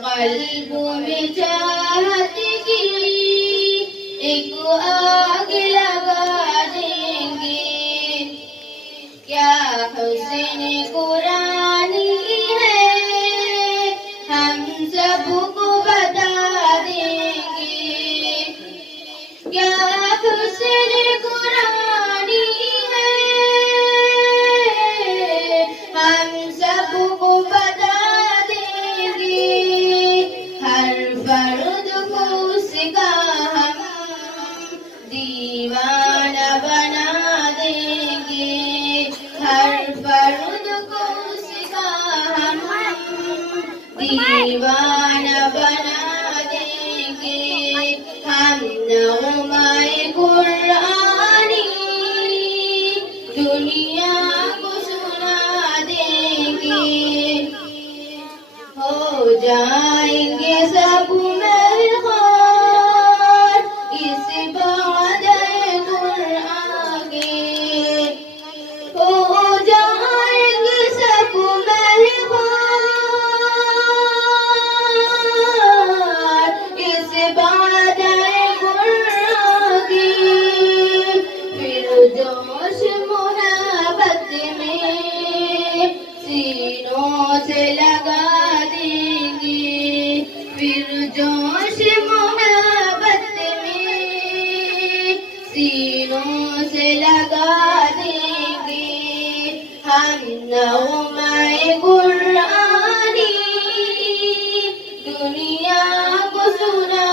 قلب میں چاہت کی ایک آگ لگا دیں گے. کیا حسن قرآنی ہے ہم سب کو بتا دیں گے. کیا حسن قرآنی ہے ہم سب کو بتا دیں گے. ہر فرد کو اس کا ہم دیوانہ بنا دیں گے. ہر فرد کو اس کا ہم دیوانہ بنا دیں گے. ہم نغمۂ قرآنی دنیا کو سنا دیں گے. ہو جائیں گے سب مہمان اس وعدۂ قرآن کے. ہو جائیں گے سب مہمان اس وعدۂ قرآن کے. پھر جوش محبت میں سینوں سے لگا دیں گے. پھر جوش محبت میں سینوں سے لگا دیں گے. ہم نغمۂ قرآنی دنیا کو سنا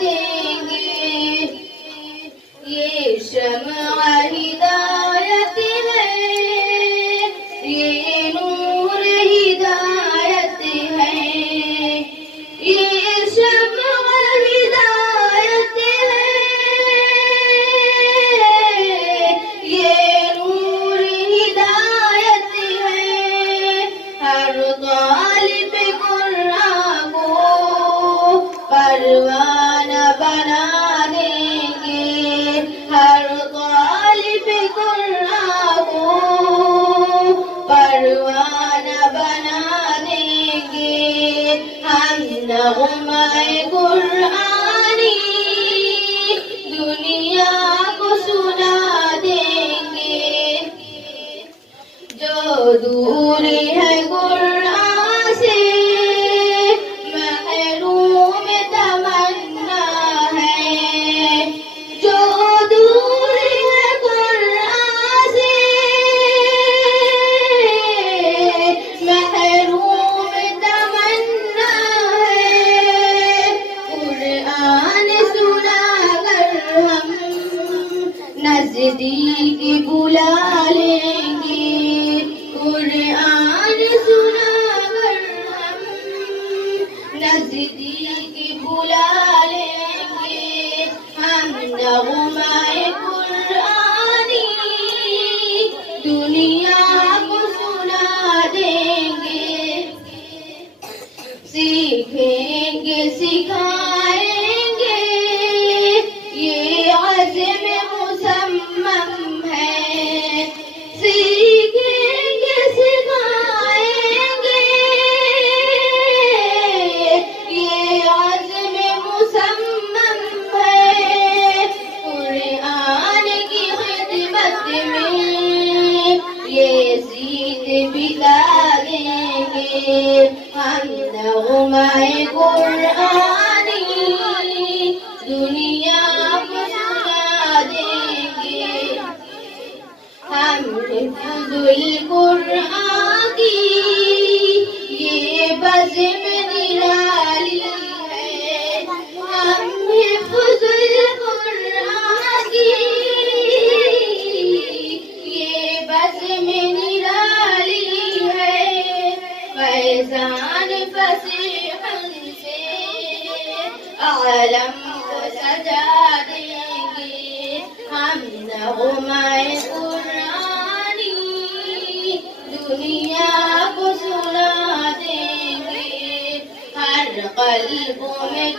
دیں گے. یہ شمع ہدایت ہے یہ نور ہدایت ہے. یہ شمع ہدایت ہے یہ نور ہدایت ہے. ہر طالب قرآن کو پروانہ بنا دیں گے. ہر طالب قرآن کو پروانہ بنا دیں گے. ہم نغمۂ قرآنی دنیا کو سنا دیں گے. جو دور ہے قرآن سے محروم تمنا ہے. جو دور ہے قرآن سے محروم تمنا ہے. قرآن سنا کر ہم نزدیک بلا لیں گے. قرآن سنا کر ہم نزدیک بلا لیں گے. ہم نغمۂ قرآنی دنیا کو سنا دیں گے. سیکھیں گے سکھائیں گے یہ عزم مصمم ہے. سیکھیں گے سکھائیں گے یہ عزم مصمم ہے. قرآن کی خدمت میں یہ زید بتا دیں گے. ہم نغمۂ قرآنی دنیا کو سنا دیں گے. ہم حفظ القرآن کی یہ بزم نرالی ہے. ہم حفظ القرآن کی یہ بزم نرالی ہے. فیضان فصیح سے عالم کو سجا دیں گے. ہم نغمۂ قرآنی دنیا کو سنا دیں گے. ہر قلب میں